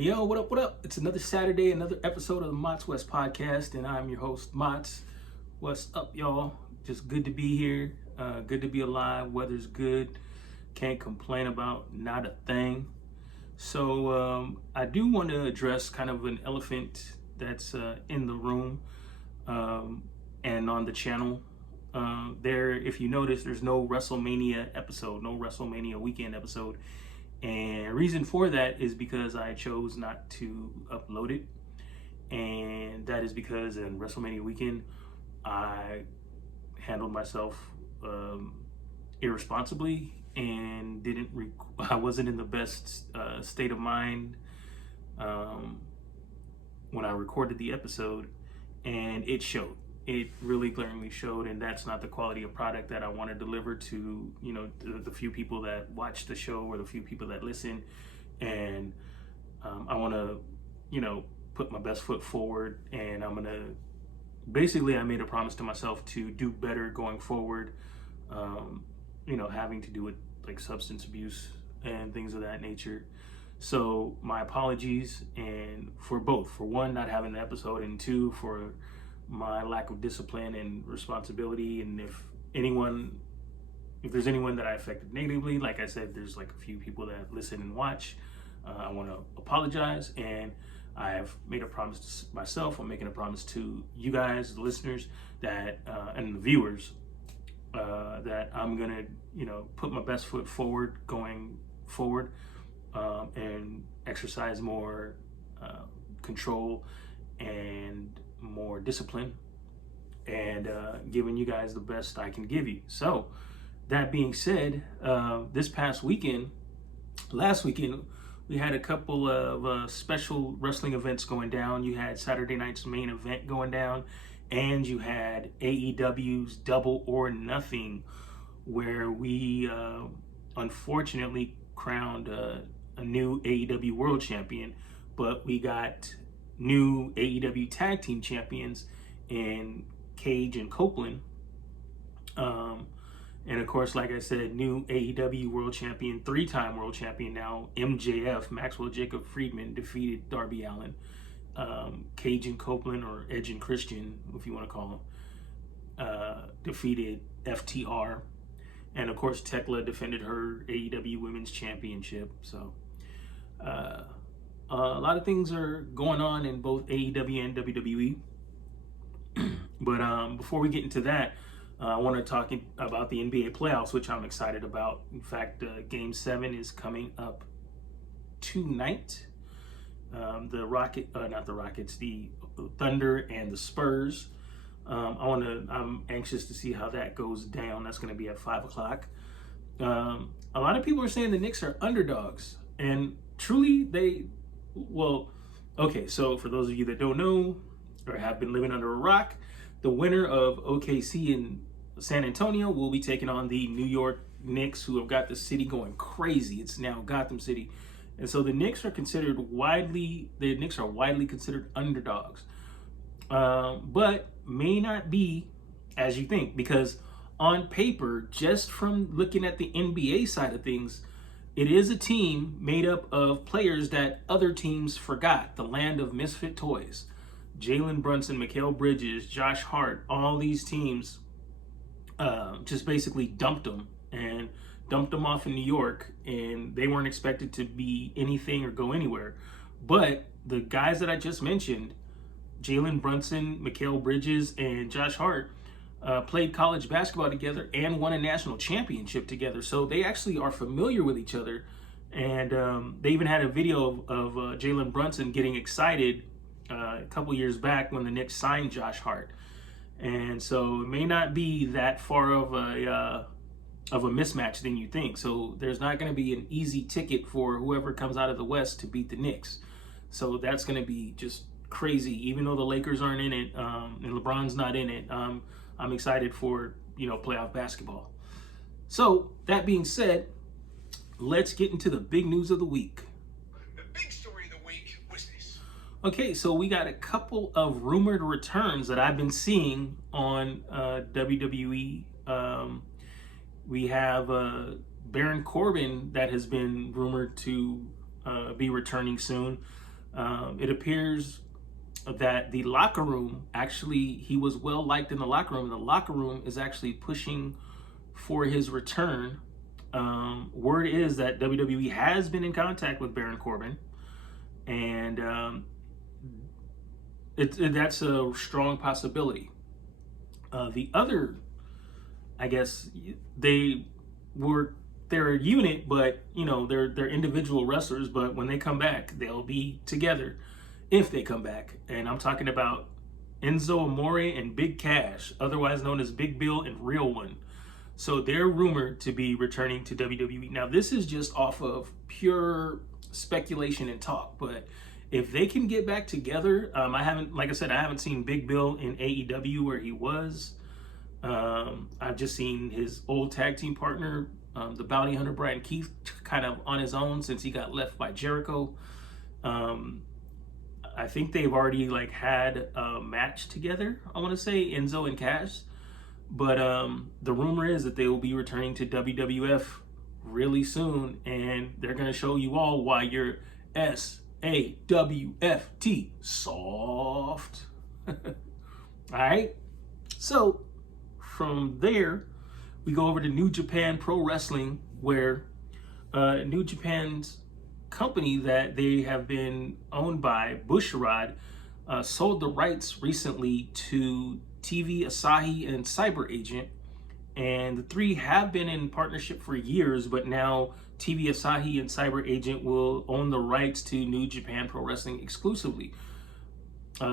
Hey, yo, what up, what up? It's another Saturday, another episode of the W.E.S.T podcast, and I'm your host, Mots. What's up, y'all? Just good to be here. Good to be alive. Weather's good. Can't complain about not a thing. So I do want to address kind of an elephant that's in the room and on the channel. If you notice, there's no WrestleMania episode, no WrestleMania weekend episode. And reason for that is because I chose not to upload it. And that is because in WrestleMania weekend, I handled myself irresponsibly and I wasn't in the best state of mind when I recorded the episode, and it showed. It really glaringly showed, and that's not the quality of product that I want to deliver to, the few people that watch the show or the few people that listen. And I want to, put my best foot forward, and I'm going to, basically I made a promise to myself to do better going forward, having to do with like substance abuse and things of that nature. So my apologies, and for both, for one, not having the episode, and two, for my lack of discipline and responsibility. And if there's anyone that I affected negatively, like I said, there's like a few people that listen and watch. I want to apologize, and I have made a promise to myself. I'm making a promise to you guys, the listeners, that and the viewers, that I'm gonna, put my best foot forward going forward, and exercise more control and more discipline, and giving you guys the best I can give you. So that being said, last weekend, we had a couple of special wrestling events going down. You had Saturday night's main event going down, and you had AEW's Double or Nothing, where we unfortunately crowned a new AEW World Champion, but we got new AEW Tag Team Champions in Cage and Copeland. And of course, like I said, new AEW World Champion, 3-time World Champion now, MJF, Maxwell Jacob Friedman, defeated Darby Allin. Cage and Copeland, or Edge and Christian, if you want to call him, defeated FTR. And of course, Tekla defended her AEW Women's Championship. So a lot of things are going on in both AEW and WWE. But before we get into that, I want to talk about the NBA playoffs, which I'm excited about. In fact, Game 7 is coming up tonight. The Thunder and the Spurs. I'm anxious to see how that goes down. That's going to be at 5 o'clock. A lot of people are saying the Knicks are underdogs, and truly okay, so for those of you that don't know or have been living under a rock, the winner of OKC and San Antonio will be taking on the New York Knicks, who have got the city going crazy. It's now Gotham City. And so the Knicks are widely considered underdogs. But may not be as you think, because on paper, just from looking at the NBA side of things, it is a team made up of players that other teams forgot. The land of misfit toys. Jalen Brunson, Mikal Bridges, Josh Hart, all these teams just basically dumped them off in New York, and they weren't expected to be anything or go anywhere. But the guys that I just mentioned, Jalen Brunson, Mikal Bridges, and Josh Hart, played college basketball together and won a national championship together. So they actually are familiar with each other. And they even had a video of Jalen Brunson getting excited a couple years back when the Knicks signed Josh Hart. And so it may not be that far of a mismatch than you think. So there's not going to be an easy ticket for whoever comes out of the West to beat the Knicks. So that's going to be just crazy. Even though the Lakers aren't in it, and LeBron's not in it, I'm excited for playoff basketball. So that being said, let's get into the big news of the week. The big story of the week was this. Okay, so we got a couple of rumored returns that I've been seeing on WWE. We have Baron Corbin that has been rumored to be returning soon. It appears that the locker room, actually, he was well liked in the locker room. The locker room is actually pushing for his return. Word is that WWE has been in contact with Baron Corbin, and that's a strong possibility. The other, I guess, they were they're a unit, but they're individual wrestlers. But when they come back, they'll be together if they come back. And I'm talking about Enzo Amore and Big Cash, otherwise known as Big Bill and Real One. So they're rumored to be returning to WWE. Now, this is just off of pure speculation and talk, but if they can get back together, I haven't, like I said, I haven't seen Big Bill in AEW where he was. I've just seen his old tag team partner, the bounty hunter Brian Keith, kind of on his own since he got left by Jericho. I think they've already had a match together, I want to say, Enzo and Cash. But the rumor is that they will be returning to WWF really soon, and they're going to show you all why you're SAWFT soft. All right. So from there, we go over to New Japan Pro Wrestling, where New Japan's company that they have been owned by, Bushiroad, sold the rights recently to TV Asahi and Cyber Agent, and the three have been in partnership for years, but now TV Asahi and Cyber Agent will own the rights to New Japan Pro Wrestling exclusively.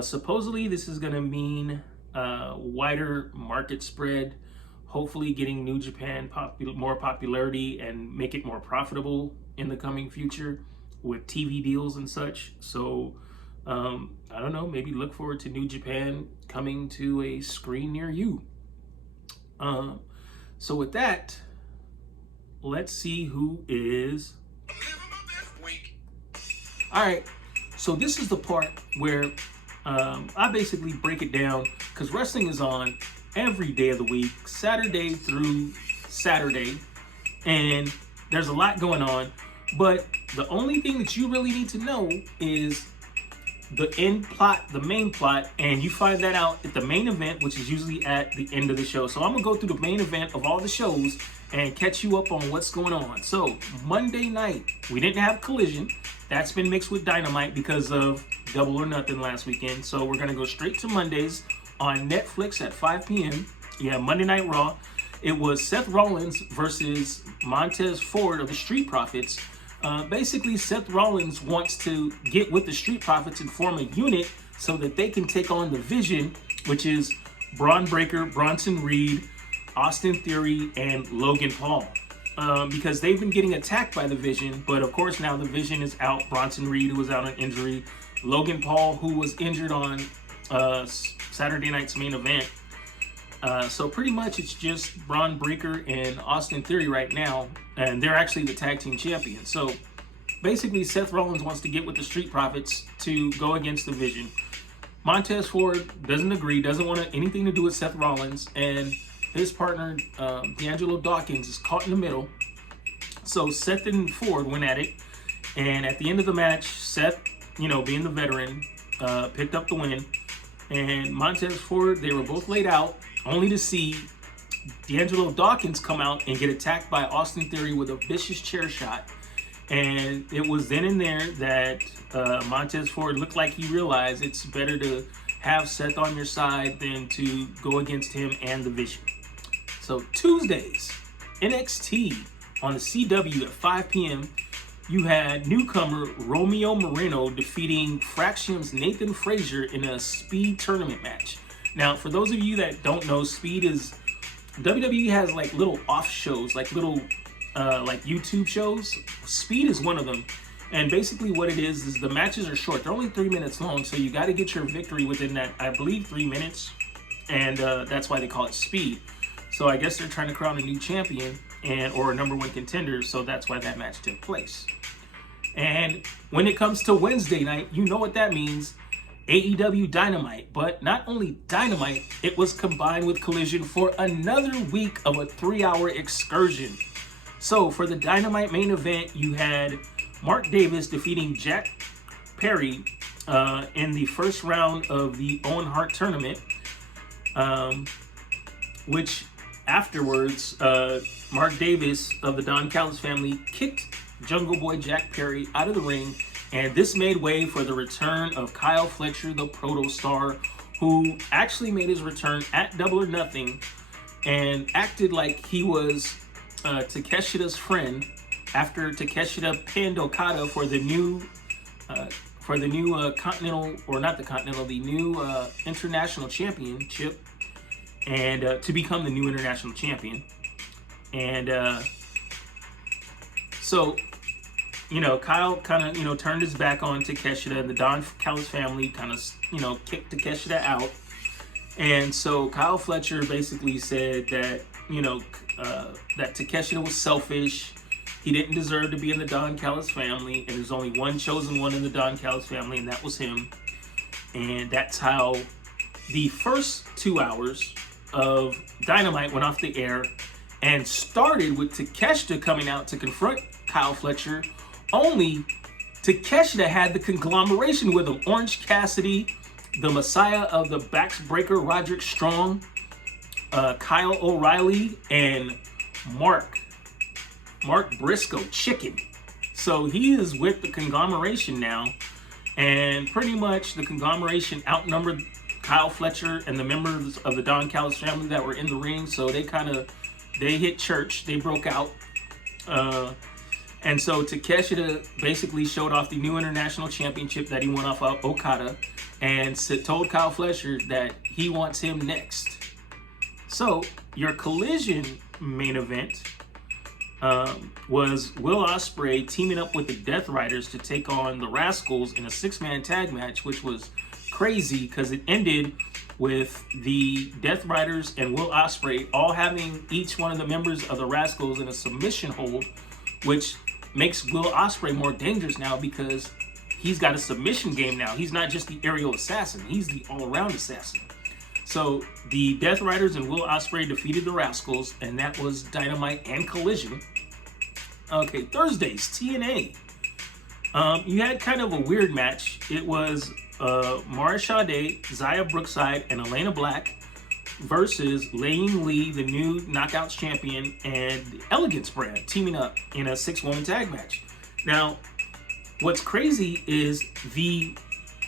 Supposedly this is going to mean wider market spread, hopefully getting New Japan more popularity and make it more profitable in the coming future with TV deals and such. So I don't know, maybe look forward to New Japan coming to a screen near you. So with that, let's see who is. All right, so this is the part where I basically break it down, because wrestling is on every day of the week, Saturday through Saturday, and there's a lot going on. But the only thing that you really need to know is the end plot, the main plot, and you find that out at the main event, which is usually at the end of the show. So I'm gonna go through the main event of all the shows and catch you up on what's going on. So Monday night, we didn't have Collision. That's been mixed with Dynamite because of Double or Nothing last weekend. So we're gonna go straight to Mondays on Netflix at 5 p.m. Yeah, Monday Night Raw. It was Seth Rollins versus Montez Ford of the Street Profits. Basically, Seth Rollins wants to get with the Street Profits and form a unit so that they can take on the Vision, which is Braun Breaker, Bronson Reed, Austin Theory, and Logan Paul. Because they've been getting attacked by the Vision, but of course now the Vision is out. Bronson Reed, who was out on injury, Logan Paul, who was injured on Saturday night's main event. So pretty much it's just Braun Breaker and Austin Theory right now, and they're actually the tag team champions. So basically Seth Rollins wants to get with the Street Profits to go against the Vision. Montez Ford doesn't agree, doesn't want anything to do with Seth Rollins, and his partner D'Angelo Dawkins is caught in the middle. So Seth and Ford went at it, and at the end of the match, Seth, being the veteran, picked up the win. And Montez Ford, they were both laid out, only to see D'Angelo Dawkins come out and get attacked by Austin Theory with a vicious chair shot. And it was then and there that Montez Ford looked like he realized it's better to have Seth on your side than to go against him and the Vision. So Tuesdays, NXT on the CW at 5 p.m., you had newcomer Romeo Moreno defeating Fraction's Nathan Frazier in a Speed tournament match. Now, for those of you that don't know, Speed is... WWE has little off shows, little YouTube shows. Speed is one of them. And basically what it is the matches are short. They're only 3 minutes long, so you got to get your victory within that, I believe, 3 minutes. And that's why they call it Speed. So I guess they're trying to crown a new champion or a number one contender, so that's why that match took place. And when it comes to Wednesday night, you know what that means. AEW Dynamite. But not only Dynamite, it was combined with Collision for another week of a 3-hour excursion. So for the Dynamite main event, you had Mark Davis defeating Jack Perry in the first round of the Owen Hart tournament, which afterwards, Mark Davis of the Don Callis family kicked Jungle Boy Jack Perry out of the ring, and this made way for the return of Kyle Fletcher, the Proto Star, who actually made his return at Double or Nothing and acted like he was Takeshida's friend after Takeshita pinned Okada for the new continental, or not the continental, the new international championship, and to become the new international champion. And so, Kyle kind of, turned his back on Takeshita, and the Don Callis family kind of, kicked Takeshita out. And so Kyle Fletcher basically said that, that Takeshita was selfish. He didn't deserve to be in the Don Callis family, and there's only one chosen one in the Don Callis family, and that was him. And that's how the first 2 hours of Dynamite went off the air, and started with Takeshita coming out to confront Kyle Fletcher. Only Takeshita had the conglomeration with him: Orange Cassidy, the Messiah of the Backsbreaker Roderick Strong, Kyle O'Reilly, and Mark Briscoe Chicken. So he is with the conglomeration now, and pretty much the conglomeration outnumbered Kyle Fletcher and the members of the Don Callis family that were in the ring. So they hit church. They broke out. And so Takeshita basically showed off the new international championship that he won off of Okada, and told Kyle Fletcher that he wants him next. So your Collision main event was Will Ospreay teaming up with the Death Riders to take on the Rascals in a 6-man tag match, which was crazy because it ended with the Death Riders and Will Ospreay all having each one of the members of the Rascals in a submission hold, which makes Will Ospreay more dangerous now because he's got a submission game now. He's not just the aerial assassin, he's the all-around assassin. So the Death Riders and Will Ospreay defeated the Rascals, and that was Dynamite and Collision. Okay, Thursdays, TNA. You had kind of a weird match. It was Mara Sade, Zaya Brookside, and Elena Black versus Laying Lee, the new Knockouts champion, and the Elegance brand teaming up in a 6-woman tag match. Now, what's crazy is the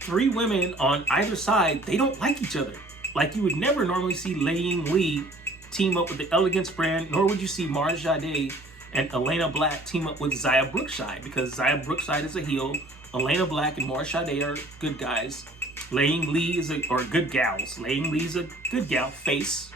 3 women on either side, they don't like each other. Like, you would never normally see Laying Lee team up with the Elegance brand, nor would you see Mara Jade and Elena Black team up with Zaya Brookside, because Zaya Brookside is a heel, Elena Black and Mara Jade are good guys. Laying Lee is good gals. Laying Lee's a good gal, face.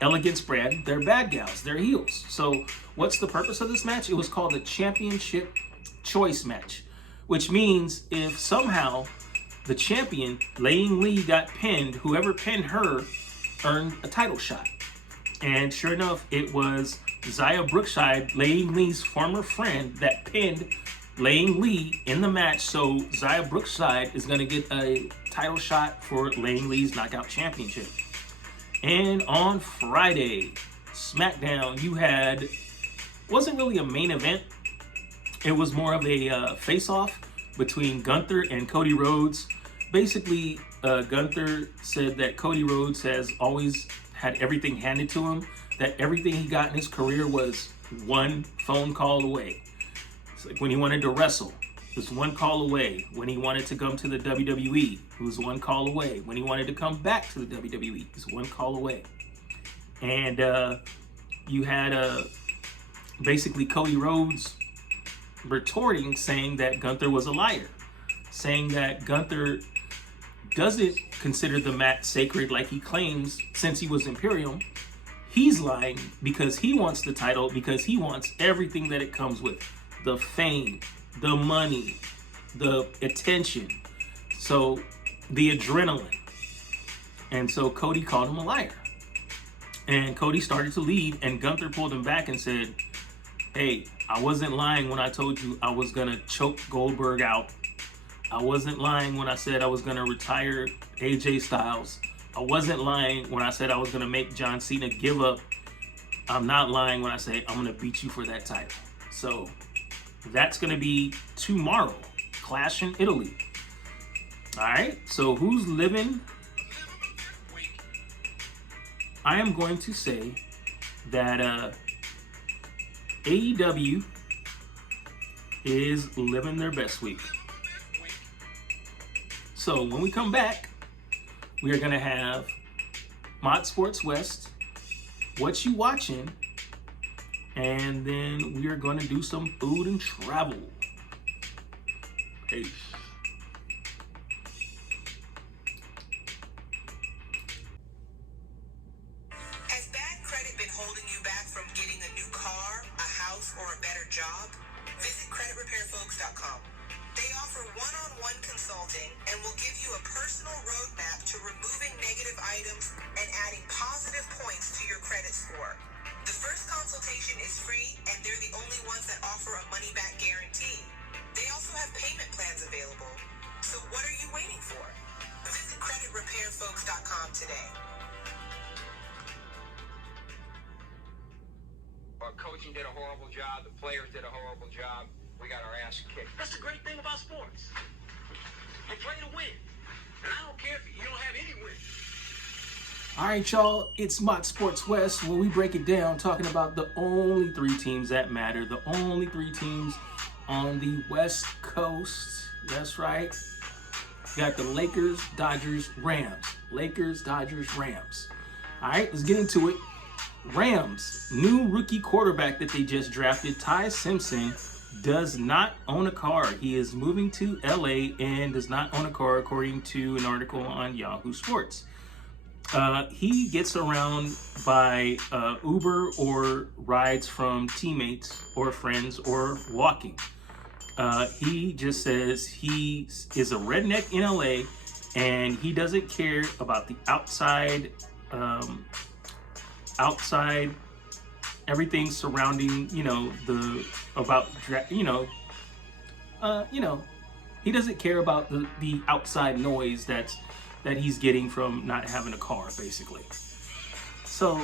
Elegance brand, they're bad gals, they're heels. So what's the purpose of this match? It was called the Championship Choice Match, which means if somehow the champion, Laying Lee, got pinned, whoever pinned her earned a title shot. And sure enough, it was Zaya Brookside, Laying Lee's former friend, that pinned Laying Lee in the match. So Zaya Brookside is going to get a title shot for Laying Lee's Knockout Championship. And on Friday, SmackDown, you had, wasn't really a main event. It was more of a face-off between Gunther and Cody Rhodes. Basically, Gunther said that Cody Rhodes has always had everything handed to him, that everything he got in his career was one phone call away. It's like when he wanted to wrestle, it was one call away. When he wanted to come to the WWE, it was one call away. When he wanted to come back to the WWE, it was one call away. And you had basically Cody Rhodes retorting, saying that Gunther was a liar, saying that Gunther doesn't consider the match sacred like he claims since he was Imperium. He's lying because he wants the title, because he wants everything that it comes with. The fame, the money, the attention, so the adrenaline. And so Cody called him a liar. And Cody started to leave, and Gunther pulled him back and said, hey, I wasn't lying when I told you I was going to choke Goldberg out. I wasn't lying when I said I was going to retire AJ Styles. I wasn't lying when I said I was going to make John Cena give up. I'm not lying when I say I'm going to beat you for that title. So that's going to be tomorrow, Clash in Italy. All right. So who's living? I am going to say that AEW is living their best week. So when we come back, we are going to have Mod Sports West, what you watching, and then we are going to do some food and travel. Peace. Has bad credit been holding you back from getting a new car, a house, or a better job? Visit creditrepairfolks.com. They offer one-on-one consulting and will give you a personal roadmap to removing negative items and adding positive points to your credit score. The first consultation is free, and they're the only ones that offer a money-back guarantee. They also have payment plans available. So what are you waiting for? Visit creditrepairfolks.com today. Our coaching did a horrible job. The players did a horrible job. We got our ass kicked. That's the great thing about sports. You play to win. And I don't care if you don't have any wins. All right, y'all, it's Mod Sports West, where we break it down, talking about the only three teams that matter, the only three teams on the West Coast. That's right. You got the Lakers, Dodgers, Rams. Lakers, Dodgers, Rams. All right, let's get into it. Rams, new rookie quarterback that they just drafted, Ty Simpson, does not own a car. He is moving to LA and does not own a car, according to an article on Yahoo Sports. He gets around by Uber or rides from teammates or friends or walking. He just says he is a redneck in LA and he doesn't care about the outside everything surrounding, he doesn't care about the outside noise that he's getting from not having a car, basically. So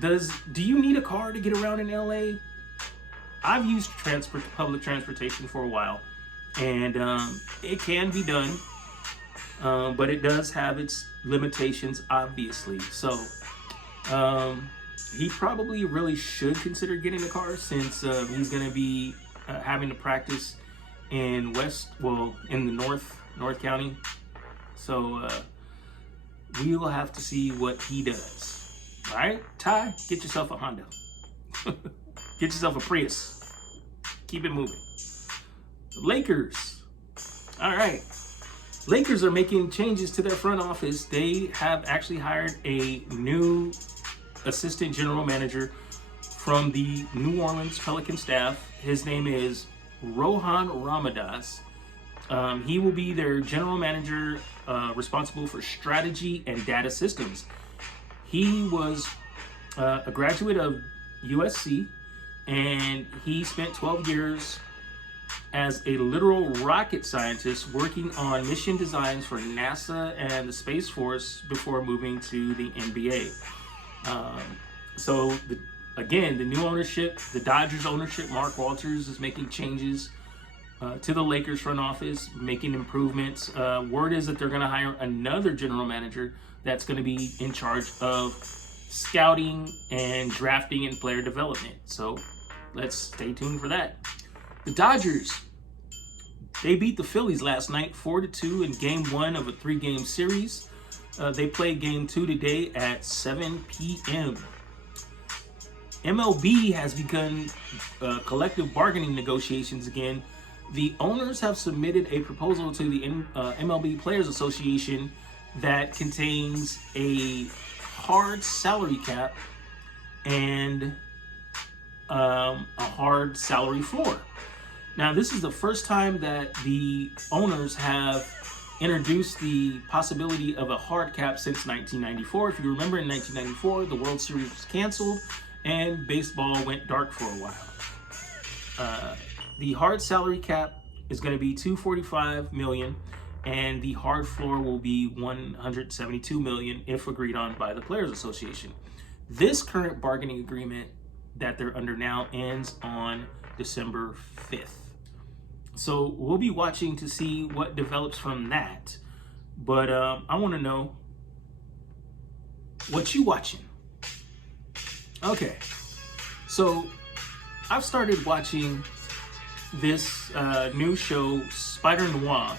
do you need a car to get around in LA? I've used public transportation for a while, and it can be done, but it does have its limitations, obviously. So he probably really should consider getting a car, since he's going to be having to practice in in the North County. So we will have to see what he does. All right, Ty, get yourself a Honda. Get yourself a Prius. Keep it moving. Lakers. All right. Lakers are making changes to their front office. They have actually hired a new assistant general manager from the New Orleans Pelican staff. His name is Rohan Ramadas. He will be their general manager, responsible for strategy and data systems. He was a graduate of W.E.S.T, and he spent 12 years as a literal rocket scientist working on mission designs for NASA and the Space Force before moving to the NBA. The new ownership, the Dodgers ownership, Mark Walters, is making changes to the Lakers front office, making improvements. Word is that they're going to hire another general manager that's going to be in charge of scouting and drafting and player development. So let's stay tuned for that. The Dodgers, they beat the Phillies last night 4-2 in Game 1 of a 3-game series. They play Game 2 today at 7 p.m. MLB has begun collective bargaining negotiations again. The owners have submitted a proposal to the MLB Players Association that contains a hard salary cap and a hard salary floor. Now, this is the first time that the owners have introduced the possibility of a hard cap since 1994. If you remember, in 1994, the World Series was canceled and baseball went dark for a while. The hard salary cap is going to be $245 million, and the hard floor will be $172 million if agreed on by the Players Association. This current bargaining agreement that they're under now ends on December 5th. So we'll be watching to see what develops from that. But I want to know what you watching. Okay, so I've started watching this new show, Spider Noir,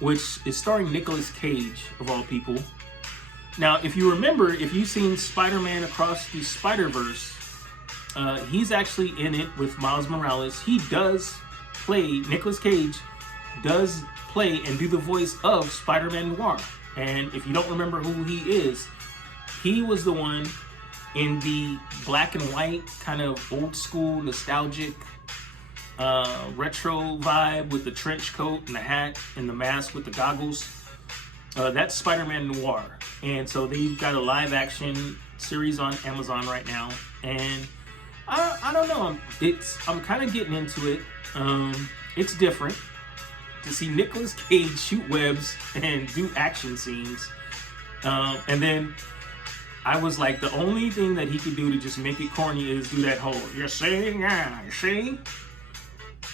which is starring Nicolas Cage, of all people. Now, if you remember, if you've seen Spider-Man Across the Spider-Verse, he's actually in it with Miles Morales. He does play, Nicolas Cage does play and do the voice of Spider-Man Noir. And if you don't remember who he is, he was the one in the black and white, kind of old school, nostalgic, retro vibe with the trench coat and the hat and the mask with the goggles. That's Spider-Man Noir. And so they've got a live action series on Amazon right now. And I don't know, I'm kind of getting into it. It's different to see Nicolas Cage shoot webs and do action scenes. And then I was like, the only thing that he could do to just make it corny is do that whole, you see, yeah, you see?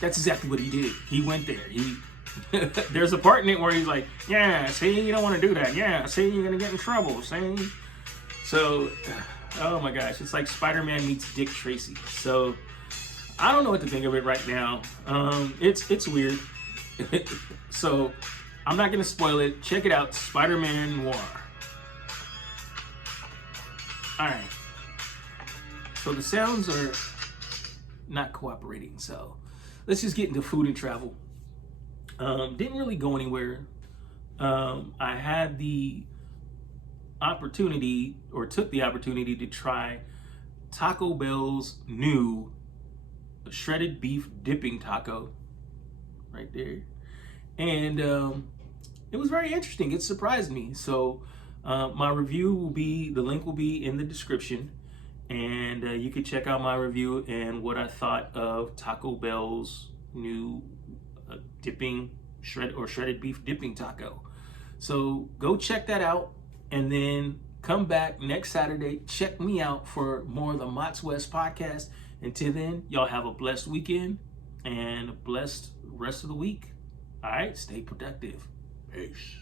That's exactly what he did. He went there. There's a part in it where he's like, yeah, see, you don't want to do that. Yeah, see, you're going to get in trouble, see? So, oh my gosh, it's like Spider-Man meets Dick Tracy. So, I don't know what to think of it right now. It's weird. So, I'm not going to spoil it. Check it out, Spider-Man Noir. Alright. So, the sounds are not cooperating, so let's just get into food and travel. Didn't really go anywhere. I had the opportunity, or took the opportunity, to try Taco Bell's new shredded beef dipping taco right there. And it was very interesting. It surprised me. So my review will be, the link will be in the description. And you can check out my review and what I thought of Taco Bell's new shredded beef dipping taco. So go check that out, and then come back next Saturday. Check me out for more of the W.E.S.T podcast. Until then, y'all have a blessed weekend and a blessed rest of the week. All right, stay productive. Peace.